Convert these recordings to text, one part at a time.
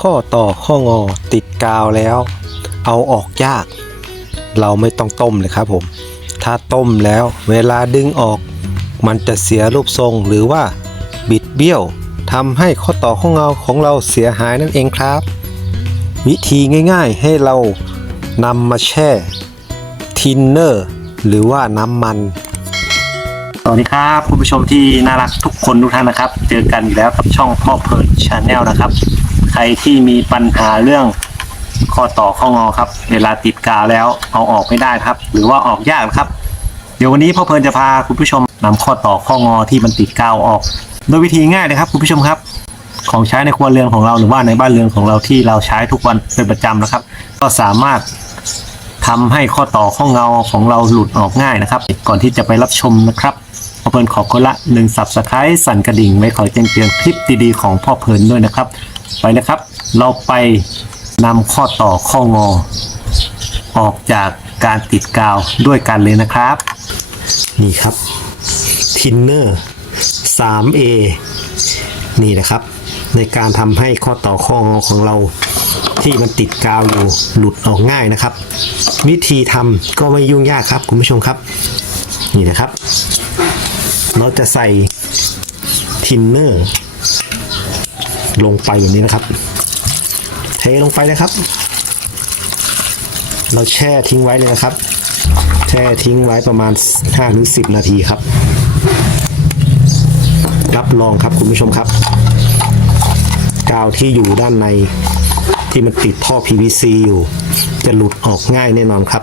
ข้อต่อข้องอติดกาวแล้ว เอาออกยาก เราไม่ต้องต้มเลยครับผม ถ้าต้มแล้วเวลาดึงออก มันจะเสียรูปทรงหรือว่าบิดเบี้ยวทำให้ข้อต่อข้องอของเราเสียหายนั่นเองครับ วิธีง่ายๆให้เรานำมาแช่ทินเนอร์หรือว่าน้ำมันสวัสดีครับคุณผู้ชมที่น่ารักทุกคนทุกท่านนะครับ เจอกันอีกแล้วกับช่องพ่อเพิร์ชาแนลนะครับ ใครที่มีปัญหาเรื่องข้อต่อข้องอครับ เวลาติดกาวแล้วเอาออกไม่ได้ครับ หรือว่าออกยากครับ เดี๋ยววันนี้พ่อเพลินจะพาคุณผู้ชมนำข้อต่อข้องอที่มันติดกาวออก โดยวิธีง่ายนะครับคุณผู้ชมครับ ของใช้ในครัวเรือนของเราหรือว่าในบ้านเรือนของเราที่เราใช้ทุกวันเป็นประจำนะครับ ก็สามารถทำให้ข้อต่อข้อเงาของเราหลุดออกง่ายนะครับ ก่อนที่จะไปรับชมนะครับ พ่อเพลินขอคนละหนึ่งสับสไครต์สั่นกระดิ่งไว้คอแจ้งเตือนคลิปดีๆของพ่อเพลินด้วยนะครับ ไปนะครับ เราไปนำข้อต่อข้องอ ออกจากการติดกาวด้วยกันเลยนะครับ นี่ครับทินเนอร์ 3A นี่นะครับ ในการทำให้ข้อต่อข้องอของเราที่มันติดกาวอยู่หลุดออกง่ายนะครับ วิธีทำก็ไม่ยุ่งยากครับคุณผู้ชมครับ นี่นะครับ เราจะใส่ทินเนอร์ลงไปแบบนี้นะครับ เทลงไปเลยครับ เราแช่ทิ้งไว้เลยนะครับ แช่ทิ้งไว้ประมาณ5-10 นาทีครับ รับรองครับคุณผู้ชมครับ กาวที่อยู่ด้านในที่มันติดท่อ PVC อยู่ จะหลุดออกง่ายแน่นอนครับ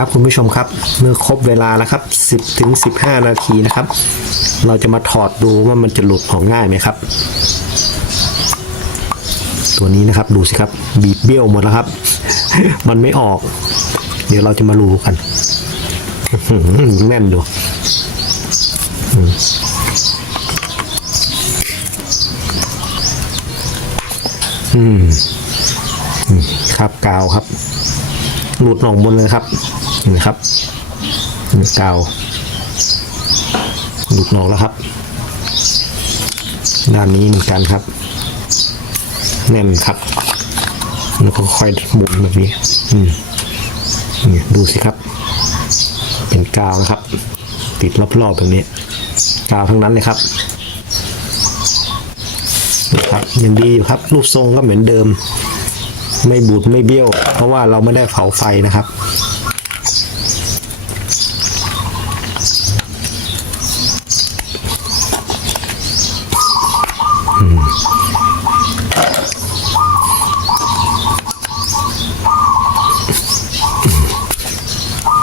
ครับคุณผู้ชมครับ เมื่อครบเวลาแล้วครับ 10ถึง15 นาทีนะครับ เราจะมาถอดดูว่ามันจะหลุดออกง่ายไหมครับ ตัวนี้นะครับดูสิครับ บีบเบี้ยวหมดแล้วครับ มันไม่ออก เดี๋ยวเราจะมาดูกันแน่นดูอืมครับกาวครับ หลุดออกหมดเลยครับ นี่ครับกาวหลุดออกแล้วครับ ด้านนี้เหมือนกันครับ แน่นครับแล้วก็ค่อยหมุนแบบนี้ อืมนี่ดูสิครับ เป็นกาวนะครับ ติดรอบๆแบบนี้ กาวทั้งนั้นเลยครับครับยังดีอยู่ครับ รูปทรงก็เหมือนเดิม ไม่บูดไม่เบี้ยว เพราะว่าเราไม่ได้เผาไฟนะครับ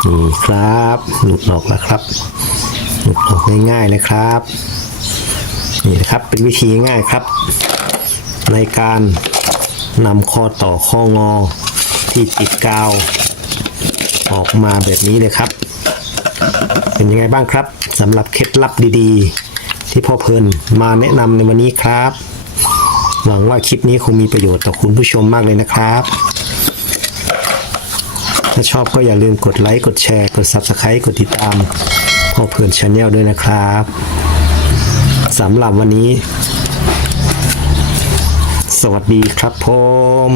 นี่ครับ หลุดออกแล้วครับ หลุดออกง่ายๆเลยครับ นี่นะครับเป็นวิธีง่ายครับ ในการนำข้อต่อข้องอที่ติดกาว ออกมาแบบนี้เลยครับ เป็นยังไงบ้างครับสำหรับเคล็ดลับดีๆ ที่พ่อเพลินมาแนะนำในวันนี้ครับ หวังว่าคลิปนี้คงมีประโยชน์ต่อคุณผู้ชมมากเลยนะครับ ถ้าชอบก็อย่าลืมกดไลค์กดแชร์กด Subscribe กดติดตามพ่อเพื่อนชาแนลด้วยนะครับสำหรับวันนี้ สวัสดีครับผม